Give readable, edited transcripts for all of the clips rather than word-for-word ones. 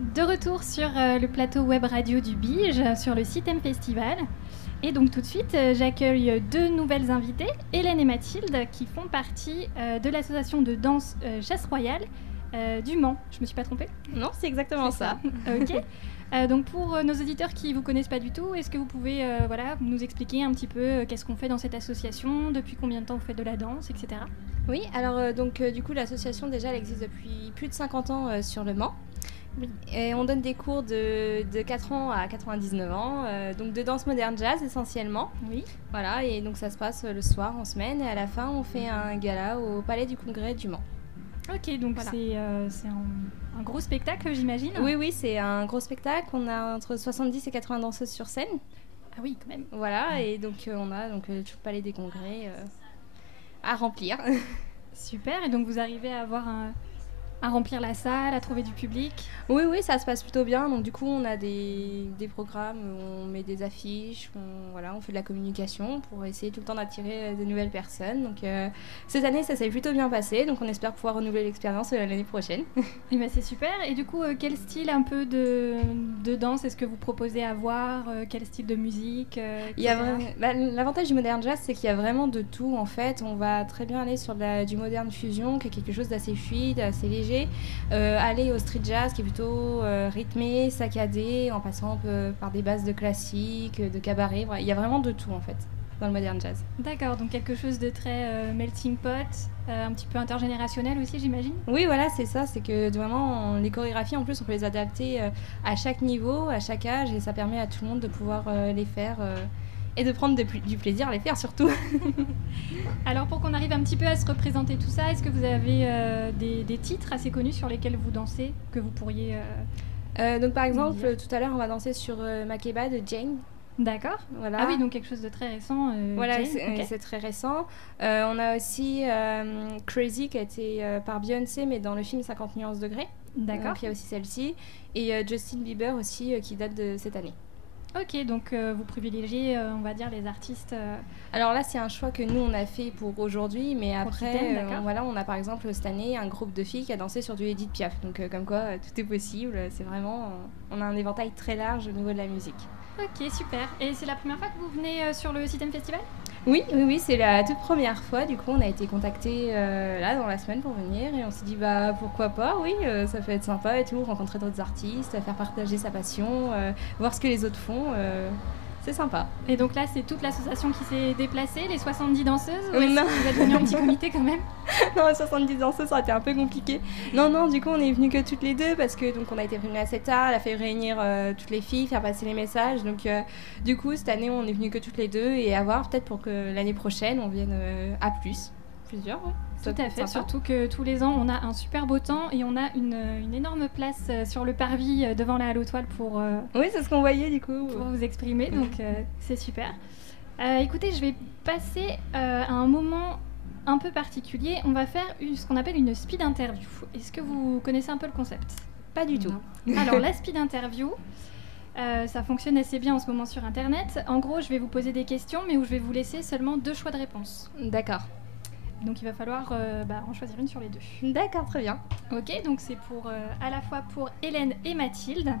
De retour sur le plateau web radio du Bige, sur le Sitem Festival. Et donc tout de suite, j'accueille deux nouvelles invitées, Hélène et Mathilde, qui font partie de l'association de danse Chasse Royale du Mans. Je me suis pas trompée ? Non, c'est exactement ça. Ok. Donc pour nos auditeurs qui ne vous connaissent pas du tout, est-ce que vous pouvez nous expliquer un petit peu qu'est-ce qu'on fait dans cette association, depuis combien de temps vous faites de la danse, etc. Oui, alors du coup l'association déjà elle existe depuis plus de 50 ans sur le Mans. Oui. Et on donne des cours de 4 ans à 99 ans, donc de danse moderne jazz essentiellement. Oui. Voilà, et donc ça se passe le soir en semaine et à la fin on fait un gala au Palais du Congrès du Mans. Ok, donc voilà. C'est un gros spectacle, j'imagine. Oui, c'est un gros spectacle. On a entre 70 et 80 danseuses sur scène. Ah oui, quand même. Voilà, et donc on a tout le Palais des Congrès à remplir. Super, et donc vous arrivez à remplir la salle, à trouver du public? Oui, ça se passe plutôt bien. Donc du coup, on a des programmes, on met des affiches, on fait de la communication pour essayer tout le temps d'attirer de nouvelles personnes. Donc cette année, ça s'est plutôt bien passé. Donc on espère pouvoir renouveler l'expérience l'année prochaine. Et ben c'est super. Et du coup, quel style un peu de danse est-ce que vous proposez à voir? Quel style de musique L'avantage du modern jazz, c'est qu'il y a vraiment de tout en fait. On va très bien aller sur du modern fusion, qui est quelque chose d'assez fluide, assez léger. Aller au street jazz qui est plutôt rythmé, saccadé, en passant par des bases de classique, de cabaret. Il y a vraiment de tout en fait dans le modern jazz. D'accord, donc quelque chose de très melting pot, un petit peu intergénérationnel aussi, j'imagine. Oui, voilà, c'est ça, c'est que vraiment les chorégraphies en plus on peut les adapter à chaque niveau, à chaque âge, et ça permet à tout le monde de pouvoir les faire et de prendre du plaisir à les faire surtout. Alors pour qu'on arrive un petit peu à se représenter tout ça, est-ce que vous avez des titres assez connus sur lesquels vous dansez, que vous pourriez... donc par exemple, tout à l'heure on va danser sur Makeba de Jane. D'accord. Voilà. Ah oui, donc quelque chose de très récent. Voilà, Jane, c'est très récent. On a aussi Crazy qui a été par Beyoncé, mais dans le film 50 nuances degrés. D'accord. Donc il y a aussi celle-ci. Et Justin Bieber aussi qui date de cette année. Ok, donc vous privilégiez, on va dire, les artistes... Alors là, c'est un choix que nous, on a fait pour aujourd'hui, mais après, on a par exemple cette année un groupe de filles qui a dansé sur du Edith Piaf. Donc comme quoi, tout est possible. C'est vraiment... on a un éventail très large au niveau de la musique. Ok, super. Et c'est la première fois que vous venez sur le Sitem Festival ? Oui, c'est la toute première fois. Du coup, on a été contactés là dans la semaine pour venir et on s'est dit pourquoi pas, oui, ça peut être sympa et tout, rencontrer d'autres artistes, faire partager sa passion, voir ce que les autres font, c'est sympa. Et donc là, c'est toute l'association qui s'est déplacée, les 70 danseuses ou non. Vous êtes venus en petit comité quand même? Non, 70 danseuses, ça aurait été un peu compliqué. Non, du coup, on est venus que toutes les deux parce que donc on a été venus assez tard, elle a fait réunir toutes les filles, faire passer les messages. Donc, du coup, cette année, on est venus que toutes les deux et à voir peut-être pour que l'année prochaine, on vienne à plusieurs. Ouais. Tout à fait, surtout que tous les ans, on a un super beau temps et on a une énorme place sur le parvis devant la Halle aux Toiles pour... Oui, c'est ce qu'on voyait du coup. Pour vous exprimer, donc c'est super. Écoutez, je vais passer à un moment un peu particulier. On va faire ce qu'on appelle une speed interview. Est-ce que vous connaissez un peu le concept? Pas du tout. Alors, la speed interview, ça fonctionne assez bien en ce moment sur Internet. En gros, je vais vous poser des questions, mais où je vais vous laisser seulement 2 choix de réponse. D'accord. Donc il va falloir en choisir une sur les 2. D'accord, très bien. Ok, donc c'est à la fois pour Hélène et Mathilde.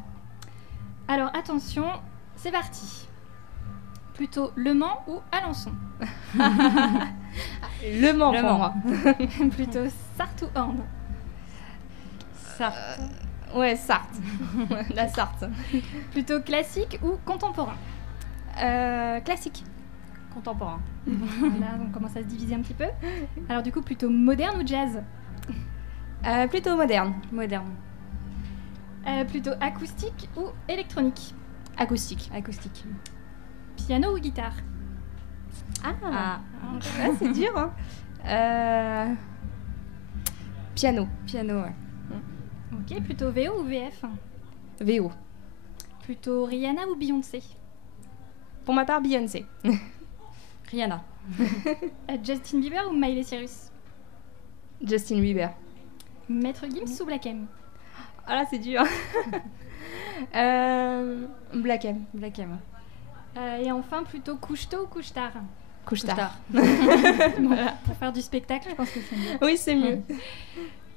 Alors attention, c'est parti. Plutôt Le Mans ou Alençon? Le Mans pour moi. Plutôt Sarthe ou Orne? Sarthe. Ouais, Sarthe. La Sarthe. Plutôt classique ou contemporain? Classique. Contemporain. Là, on commence à se diviser un petit peu. Alors du coup, plutôt moderne ou jazz? Plutôt moderne. Moderne. Plutôt acoustique ou électronique? Acoustique. Acoustique. Piano ou guitare? C'est dur, hein. Piano. Piano, ouais. Ok, plutôt VO ou VF? VO. Plutôt Rihanna ou Beyoncé? Pour ma part, Beyoncé. Rihanna. Justin Bieber ou Miley Cyrus? Justin Bieber. Maître Gims ou Black M? Ah là, c'est dur. Black M. Black M. Et enfin, plutôt couche-tôt ou couche-tard? Couche-tard. Voilà. Pour faire du spectacle, je pense que c'est mieux. Oui, c'est mieux.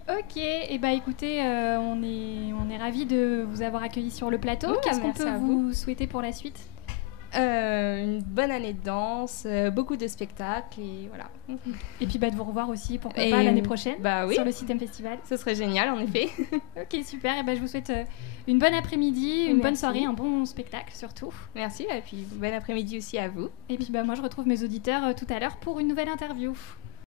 Ok, et bah écoutez, on est ravis de vous avoir accueilli sur le plateau. Ouais, Qu'est-ce qu'on merci peut à vous souhaiter pour la suite? Une bonne année de danse, beaucoup de spectacles et voilà. Et puis bah, de vous revoir aussi, pourquoi Et pas, l'année prochaine Bah oui, sur le Système Festival. ce serait génial en effet. Ok, super, et bah, je vous souhaite une bonne après-midi, une bonne Merci. soirée, un bon spectacle surtout. Merci et puis bon après-midi aussi à vous. Et puis bah, moi je retrouve mes auditeurs tout à l'heure pour une nouvelle interview.